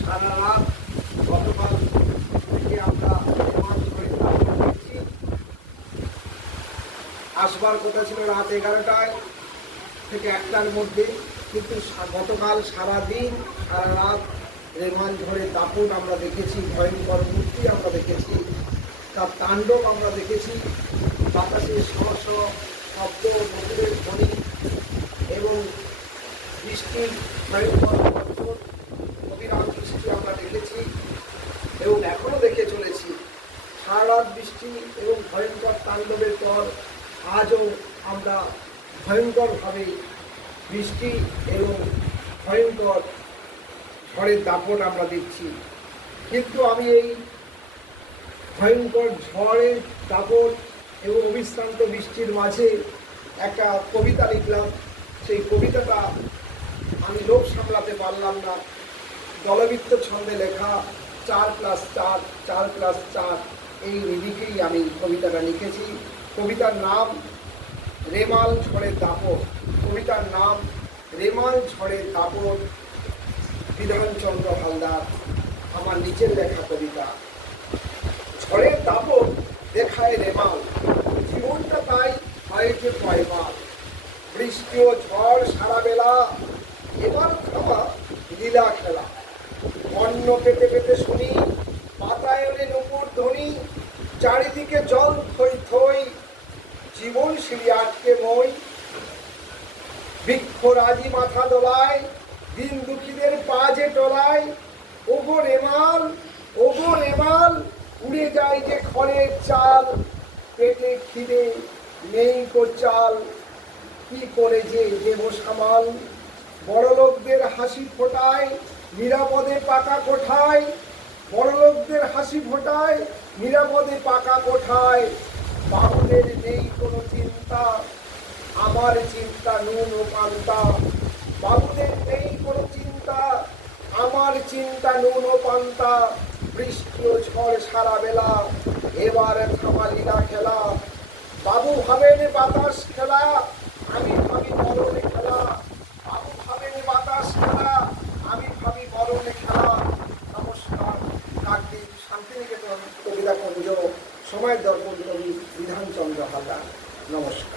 সারা রাত গতকাল থেকে আমরা আসবার কথা ছিল রাত 11টায় থেকে 1টার মধ্যে, কিন্তু গতকাল সারাদিন সারা রাত রেমাল ঝড়ের দাপট আমরা দেখেছি, ভয়ঙ্কর মূর্তি আমরা দেখেছি, তার তাণ্ডব আমরা দেখেছি। বাতাসে শব্দ, নদীর ধ্বনি এবং বৃষ্টির ভয়ঙ্কর বর্ষণ, অবিরাম বৃষ্টি আমরা দেখেছি এবং এখনও দেখে চলেছি। সারা রাত বৃষ্টি এবং ভয়ঙ্কর তাণ্ডবের পর আজও আমরা ভয়ঙ্করভাবে বৃষ্টি এবং ভয়ঙ্কর ঝড়ের দাপট আমরা দেখছি। কিন্তু আমি এই ভয়ঙ্কর ঝড়ের দাপট এবং অবিশ্রান্ত বৃষ্টির মাঝে একটা কবিতা লিখলাম। সেই কবিতাটা আমি লোভ সামলাতে পারলাম না। দলবৃত্ত ছন্দে লেখা, 4+4 4+4 এই লিখেই আমি কবিতাটা লিখেছি। কবিতার নাম রেমাল ঝড়ের দাপট। কবিতার নাম রেমাল ঝড়ের দাপট, বিধানচন্দ্র হালদার। আমার নিচের লেখা কবিতা। ঝড়ের দাপট দেখায় রেমাল, জীবনটা তাই হয়েছে পয়মাল। বৃষ্টি ও ঝড় সারা বেলা, এবার খাওয়া লীলা খেলা। অন্ন পেতে পেতে শুনি বাতায়নে নুপুর ধ্বনি, চারিদিকে জল থই থই, জীবন সিঁড়ি আটকে মই। বৃক্ষরাজি মাথা দোলায়, দিন দুঃখীদের পা যে টলায়। ওগো রেমাল, ওগো রেমাল, উড়ে যায় যে খড়ের চাল। পেটে খিদে নেই কো চাল, কি করে যে দেব সামাল। বড়লোকদের হাসি ফোটায়, নিরাপদে পাকা কোঠায়। বড়লোকদের হাসি ফোটায়, নিরাপদে পাকা কোঠায়। বাবুদের নেই কোনো চিন্তা, আমার চিন্তা নুন ও পান্তা। বাবুদের নেই কোনো চিন্তা, আমার চিন্তা নুন ও পান্তা। বৃষ্টি ও ঝড় সারা বেলা, এবার থামা লীলা খেলা। বাবু ভাবেন বাতাস খেলা, আমি ভাবি বরণে খেলা। বাবু ভাবেন বাতাস খেলা, আমি ভাবি বরণে খেলা। নমস্কার। কাকদ্বীপ শান্তিনিকেতন কবিতা কুঞ্জ, সময়ের দর্পণ কবি বিধানচন্দ্র হালদার। নমস্কার।